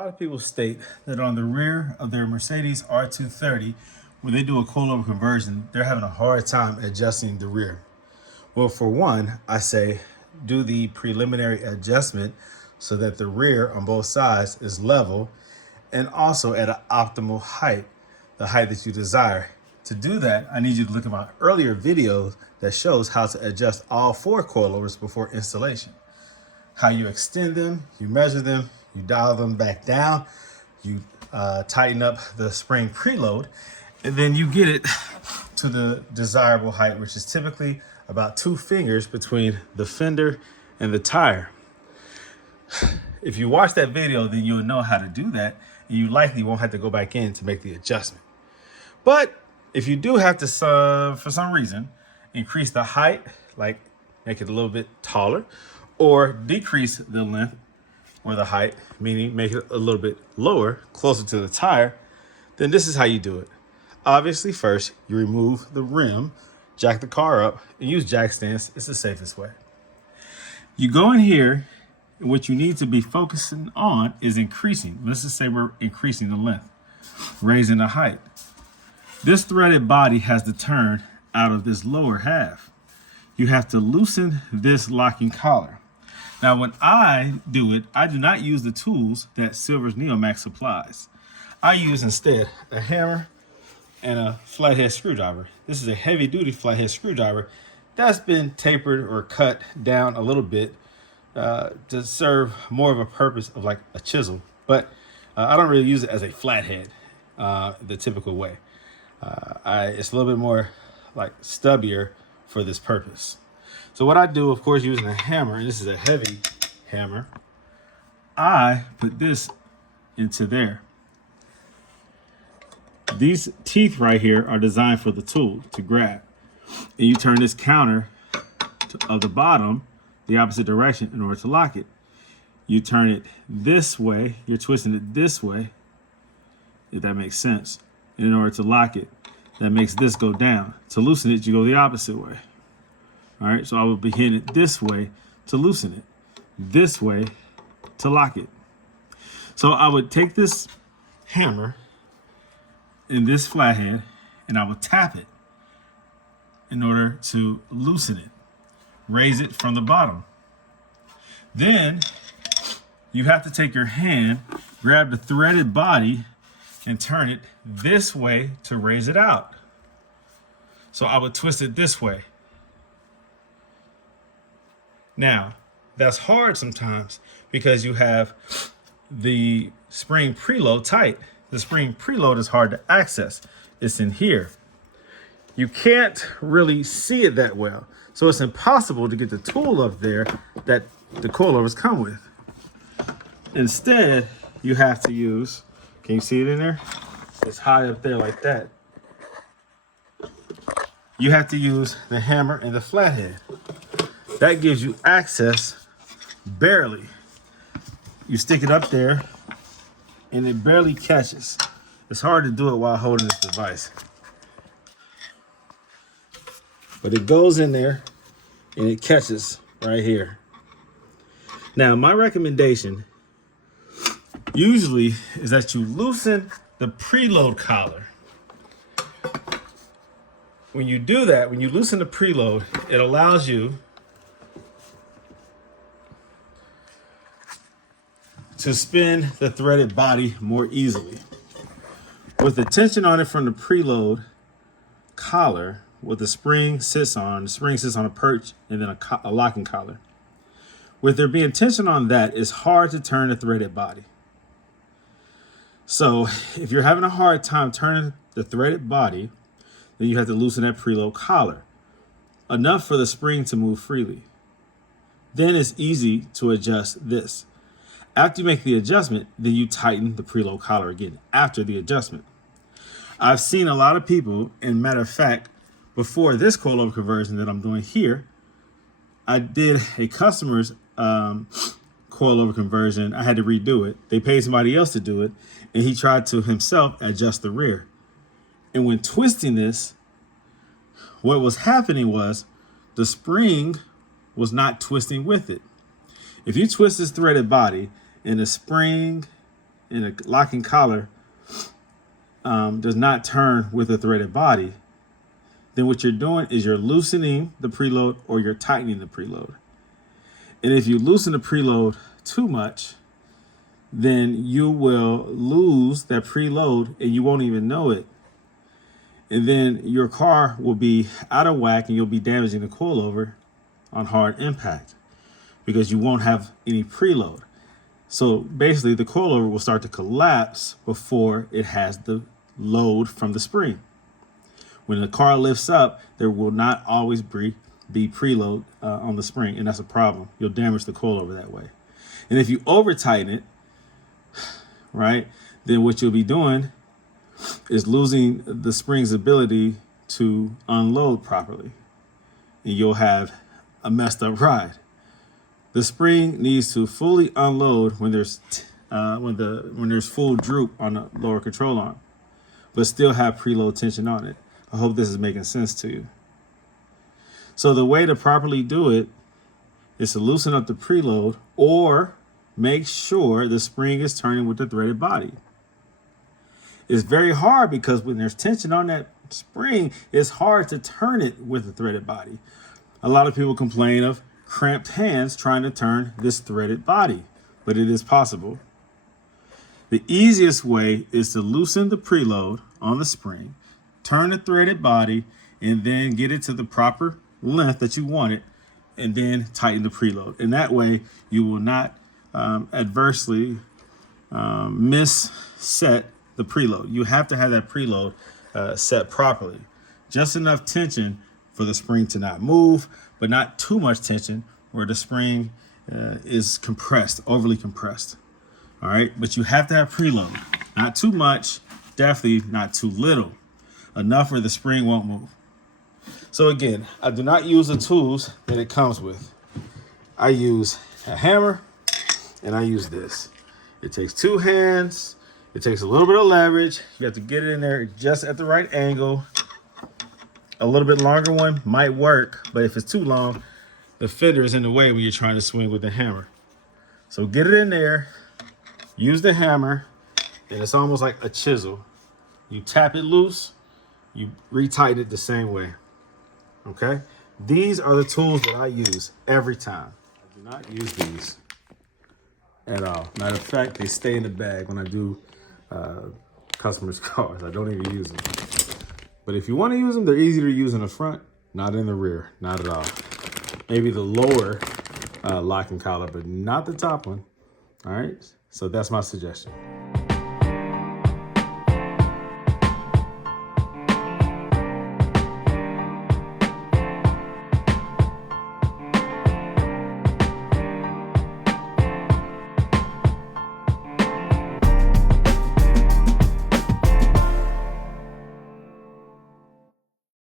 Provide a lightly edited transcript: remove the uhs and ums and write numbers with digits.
lot of people state that on the rear of their Mercedes R230, when they do a coilover conversion, they're having a hard time adjusting the rear. Well, for one, I say do the preliminary adjustment so that the rear on both sides is level and also at an optimal height, the height that you desire. To do that, I need you to look at my earlier videos that shows how to adjust all four coilovers before installation. How you extend them, you measure them, you dial them back down, you tighten up the spring preload, and then you get it to the desirable height, which is typically about 2 fingers between the fender and the tire. If you watch that video, then you'll know how to do that, and you likely won't have to go back in to make the adjustment. But if you do have to, for some reason, increase the height, like make it a little bit taller, or decrease the length or the height, meaning make it a little bit lower, closer to the tire, then this is how you do it. Obviously, first, you remove the rim, jack the car up, and use jack stands. It's the safest way. You go in here, and what you need to be focusing on is increasing. Let's just say we're increasing the length, raising the height. This threaded body has to turn out of this lower half. You have to loosen this locking collar. Now, when I do it, I do not use the tools that Silver's Neomax supplies. I use instead a hammer and a flathead screwdriver. This is a heavy duty flathead screwdriver that's been tapered or cut down a little bit to serve more of a purpose of like a chisel. But I don't really use it as a flathead the typical way. It's a little bit more like stubbier for this purpose. So what I do, of course, using a hammer, and this is a heavy hammer, I put this into there. These teeth right here are designed for the tool to grab. And you turn this counter of the bottom the opposite direction in order to lock it. You turn it this way, you're twisting it this way, if that makes sense. And in order to lock it, that makes this go down. To loosen it, you go the opposite way. All right, so I will be hitting it this way to loosen it, this way to lock it. So I would take this hammer in this flathead and I would tap it in order to loosen it, raise it from the bottom. Then you have to take your hand, grab the threaded body and turn it this way to raise it out. So I would twist it this way. Now, that's hard sometimes because you have the spring preload tight. The spring preload is hard to access. It's in here. You can't really see it that well. So it's impossible to get the tool up there that the coilovers come with. Instead, you have to use, can you see it in there? It's high up there like that. You have to use the hammer and the flathead. That gives you access barely. You stick it up there and it barely catches. It's hard to do it while holding this device. But it goes in there and it catches right here. Now, my recommendation usually is that you loosen the preload collar. When you do that, when you loosen the preload, it allows you to spin the threaded body more easily. With the tension on it from the preload collar, what the spring sits on a perch and then a locking collar. With there being tension on that, it's hard to turn the threaded body. So if you're having a hard time turning the threaded body, then you have to loosen that preload collar, enough for the spring to move freely. Then it's easy to adjust this. After you make the adjustment, then you tighten the preload collar again after the adjustment. I've seen a lot of people, and matter of fact, before this coilover conversion that I'm doing here, I did a customer's coilover conversion. I had to redo it. They paid somebody else to do it, and he tried to himself adjust the rear. And when twisting this, what was happening was the spring was not twisting with it. If you twist this threaded body and the spring and a locking collar does not turn with a threaded body, then what you're doing is you're loosening the preload or you're tightening the preload. And if you loosen the preload too much, then you will lose that preload and you won't even know it. And then your car will be out of whack and you'll be damaging the coilover on hard impact because you won't have any preload. So basically the coilover will start to collapse before it has the load from the spring. When the car lifts up, there will not always be preload on the spring, and that's a problem. You'll damage the coilover that way. And if you over tighten it, right, then what you'll be doing is losing the spring's ability to unload properly, and you'll have a messed up ride. The spring needs to fully unload when there's full droop on the lower control arm, but still have preload tension on it. I hope this is making sense to you. So the way to properly do it is to loosen up the preload or make sure the spring is turning with the threaded body. It's very hard because when there's tension on that spring, it's hard to turn it with a threaded body. A lot of people complain of cramped hands trying to turn this threaded body, but it is possible. The easiest way is to loosen the preload on the spring, turn the threaded body, and then get it to the proper length that you want it, and then tighten the preload. And that way you will not adversely misset the preload. You have to have that preload set properly. Just enough tension for the spring to not move, but not too much tension where the spring is compressed, overly compressed. All right, but you have to have preload. Not too much, definitely not too little. Enough where the spring won't move. So again, I do not use the tools that it comes with. I use a hammer and I use this. It takes two hands. It takes a little bit of leverage. You have to get it in there just at the right angle. A little bit longer one might work, but if it's too long, the fender is in the way when you're trying to swing with the hammer. So get it in there, use the hammer, and it's almost like a chisel. You tap it loose, you retighten it the same way. Okay? These are the tools that I use every time. I do not use these at all. Matter of fact, they stay in the bag when I do customers' cars. I don't even use them. But if you want to use them, they're easy to use in the front, not in the rear, not at all. Maybe the lower locking collar, but not the top one. All right, so that's my suggestion.